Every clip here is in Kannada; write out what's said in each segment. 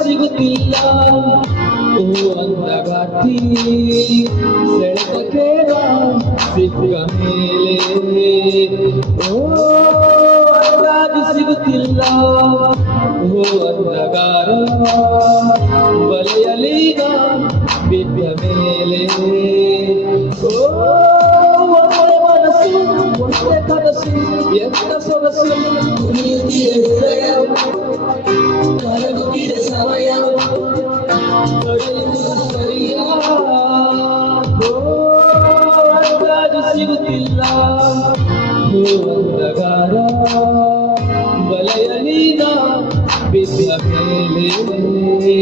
ಸಿಗುತ್ತಿಲ್ಲ ಓ ಅಂದಗಾತಿ ಸೆಳೆತಕೇರ ಸಿಕ್ಕ ಮೇಲೆ ಓ ಅಂದಾಜು ಸಿಗುತ್ತಿಲ್ಲ ಓ ಅಂದಗಾರ ಬಲೆಯಲೀಗ ಬಿದ್ದ ಮೇಲೆ ಓ ಒಂದೇ ಮನಸ್ಸು ಒಂದೇ ಕನಸು ಎಂತ ಸೊಗಸು ನೀತಿಯ ಹೃದಯ ಕರಗುತ್ತಿದೆ ಸಮಯ ಪಡೆಯುವುದು ಸರಿಯ ಓ ಅಂದಾಜು ಸಿಗುತ್ತಿಲ್ಲ ಓ ಅಂಧಗಾರ ಬಲೆಯಲೀಗ ಬಿದ್ದ ಮೇಲೆ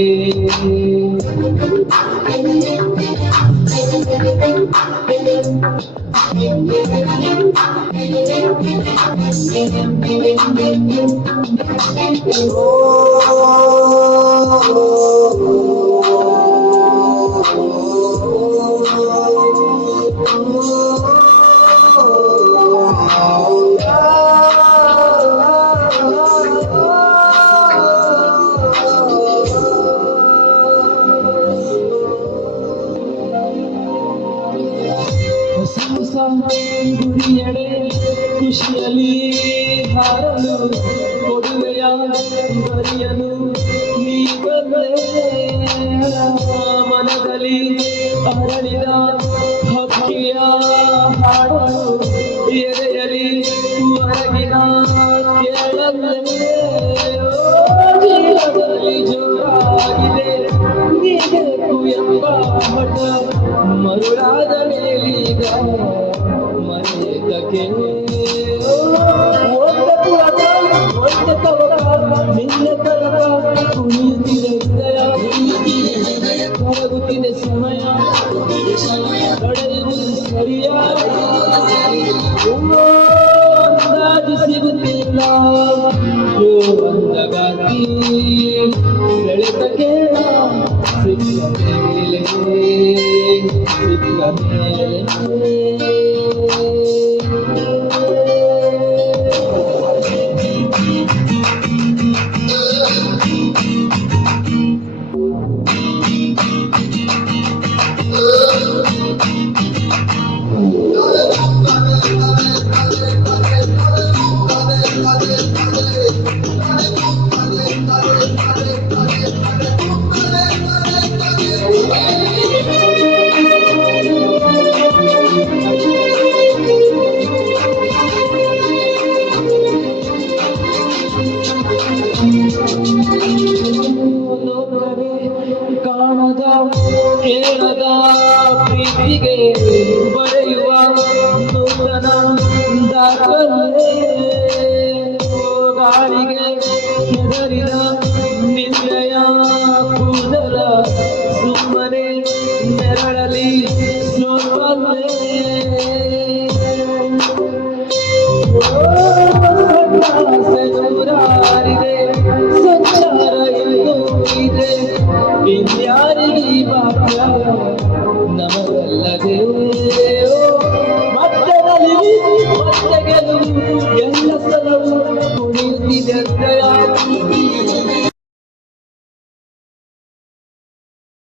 ಹೊಸ ಗುರಿಯಡೆ ಖುಷಿಯಲ್ಲಿ ಹಾರಲು ಕೊಡುವೆಯ ಬರಿಯಲು ನೀ ಬಂದೆ ಮನದಲ್ಲಿ ಅರಳಿದ ಹಕ್ಕಿಯ ಹಾಡಲು ಎದೆಯಲಿ ಹೊರಗಿನ ಕೇಳಲೆ ಜೀವನದಲ್ಲಿ ಜೋರಾಗಿದೆ ನೀಬೇಕು ಎಂಬ ಹಠ ಮರುಳಾದ ಮೇಲೀಗ ಮನೆಯಕ್ಕೆ ಒಂದು ಪುಳಕ ಒಂದು ತವಕ ನಿನ್ನ ತನಕ ಕುಣಿಯುತ್ತಿದೆ ಹೃದಯ ಕರಗುತ್ತಿದೆ ಸಮಯ ಪಡೆಯುವುದು ಸರಿಯಾದ ಅಂದಾಜು ಸಿಗುತ್ತಿಲ್ಲ ಓ ಅಂದಗಾತಿ ಸೆಳೆತ ಕೇಳ ಸಿಕ್ಕ ಮೇಲೆ ಸಿಕ್ಕ ಮೇಲೆ ಕಾಣದ ಕೇಳದ ಪ್ರೀತಿಗೆ ಬರೆಯುವ ನೂತನ ದಾಖಲೆ ಗಾಳಿಗೆ ಹೆದರಿದ ನಿನ್ನಯ ಕೂದಲ ಸುಮ್ಮನೆ ನೆರಳಲಿ ಸೋಪಲೆ ನೂರಾರಿದೆ